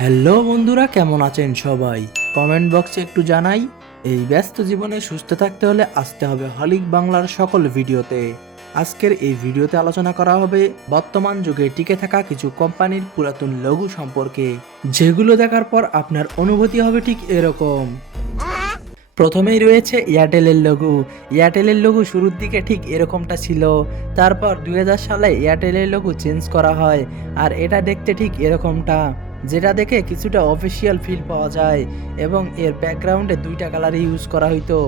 Hello বন্ধুরা, কেমন আছেন সবাই? কমেন্ট বক্সে একটু জানাই। এই ব্যস্ত জীবনে সুস্থ থাকতে হলে আসতে হবে হলিক বাংলার সকল ভিডিওতে। আজকের এই ভিডিওতে আলোচনা করা হবে বর্তমান যুগে টিকে থাকা কিছু কোম্পানির পুরাতন লোগো সম্পর্কে, যেগুলো দেখার পর আপনার অনুভূতি হবে ঠিক এরকম। প্রথমেই রয়েছে এয়ারটেলের লোগো। এয়ারটেলের লোগো শুরুর দিকে ঠিক এরকমটা ছিল। তারপর 2000 সালে এয়ারটেলের লোগো চেঞ্জ করা হয়, আর এটা দেখতে ঠিক এরকমটা, যেটা দেখে কিছুটা অফিসিয়াল ফিল পাওয়া যায় এবং এর ব্যাকগ্রাউন্ডে দুইটা কালার ইউজ করা হইতো।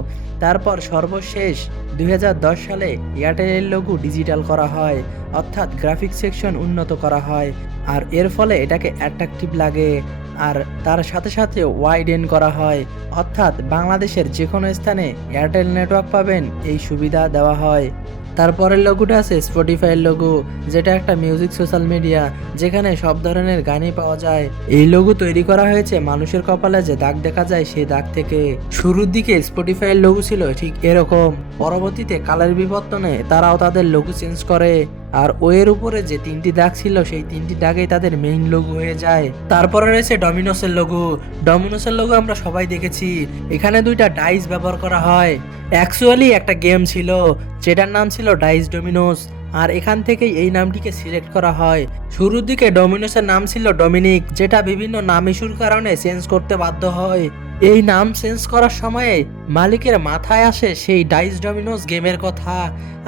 তারপর সর্বশেষ 2010 সালে এয়ারটেলের লোগো ডিজিটাল করা হয়, অর্থাৎ গ্রাফিক সেকশন উন্নত করা হয়, আর এর ফলে এটাকে অ্যাট্রাকটিভ লাগে। আর তার সাথে সাথে ওয়াইডেন করা হয়, অর্থাৎ বাংলাদেশের যে কোনো স্থানে এয়ারটেল নেটওয়ার্ক পাবেন এই সুবিধা দেওয়া হয়। তারপরের লোগোটা আছে স্পটিফাইয়ের লোগো, যেটা একটা মিউজিক সোশ্যাল মিডিয়া যেখানে সব ধরনের গানই পাওয়া যায়। এই লোগো তৈরি করা হয়েছে মানুষের কপালে যে দাগ দেখা যায় সেই দাগ থেকে। শুরুর দিকে স্পটিফাইয়ের লোগো ছিল ঠিক এরকম, পরবর্তীতে কালের বিবর্তনে তারাও তাদের লোগো চেঞ্জ করে, আর ওয়ের উপরে যে তিনটি দাগ ছিল সেই তিনটি দাগেই তাদের মেইন লোগো হয়ে যায়। তারপরে রয়েছে ডমিনোসের লোগো। ডমিনোসের লোগো আমরা সবাই দেখেছি, এখানে দুইটা ডাইস ব্যবহার করা হয়। অ্যাকচুয়ালি একটা গেম ছিল যেটার নাম ছিল ডাইস ডমিনোস, আর এখান থেকেই এই নামটিকে সিলেক্ট করা হয়। শুরুর দিকে ডমিনোসের নাম ছিল ডমিনিক, যেটা বিভিন্ন নাম ইস্যুর কারণে চেঞ্জ করতে বাধ্য হয়। এই নাম চেঞ্জ করার সময়ে মালিকের মাথায় আসে সেই ডাইস ডমিনোস গেমের কথা,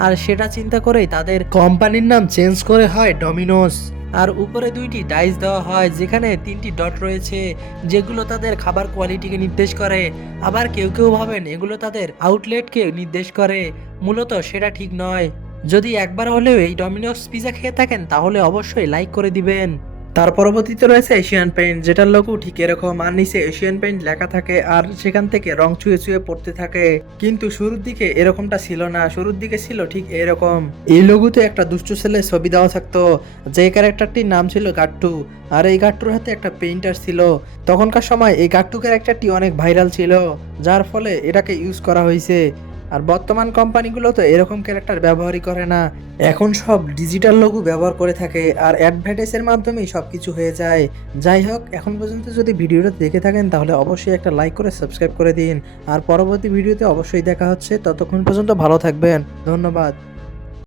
আর সেটা চিন্তা করেই তাদের কোম্পানির নাম চেঞ্জ করে হয় ডমিনোস। আর উপরে দুইটি ডাইস দেওয়া হয় যেখানে তিনটি ডট রয়েছে, যেগুলো তাদের খাবার কোয়ালিটিকে নির্দেশ করে। আবার কেউ কেউ ভাবেন এগুলো তাদের আউটলেটকে নির্দেশ করে, মূলত সেটা ঠিক নয়। যদি একবার হলেও এই ডমিনোস পিজা খেয়ে থাকেন তাহলে অবশ্যই লাইক করে দিবেন। তার পরবর্তীতে রয়েছে এশিয়ান পেইন্ট, যেটার লোগো ঠিক এরকম, আর নিচে এশিয়ান পেইন্ট লেখা থাকে আর সেখান থেকে রং ছুঁয়ে ছুঁয়ে পড়তে থাকে। কিন্তু শুরুর দিকে এরকমটা ছিল না, শুরুর দিকে ছিল ঠিক এরকম। এই লোগোতে একটা দুষ্টু ছেলের ছবি দেওয়া থাকতো, যে ক্যারেক্টারটির নাম ছিল গাট্টু, আর এই গাট্টুর হাতে একটা পেইন্টার ছিল। তখনকার সময় এই গাট্টু ক্যারেক্টারটি অনেক ভাইরাল ছিল, যার ফলে এটাকে ইউজ করা হয়েছে। আর বর্তমান কোম্পানিগুলো তো এরকম ক্যারেক্টার ব্যবহারই করে না, এখন সব ডিজিটাল লোগো ব্যবহার করে থাকে, আর অ্যাডভার্টাইজের মাধ্যমেই সব কিছু হয়ে যায়। যাই হোক, এখন পর্যন্ত যদি ভিডিওটা দেখে থাকেন তাহলে অবশ্যই একটা লাইক করে সাবস্ক্রাইব করে দিন, আর পরবর্তী ভিডিওতে অবশ্যই দেখা হচ্ছে। ততক্ষণ পর্যন্ত ভালো থাকবেন, ধন্যবাদ।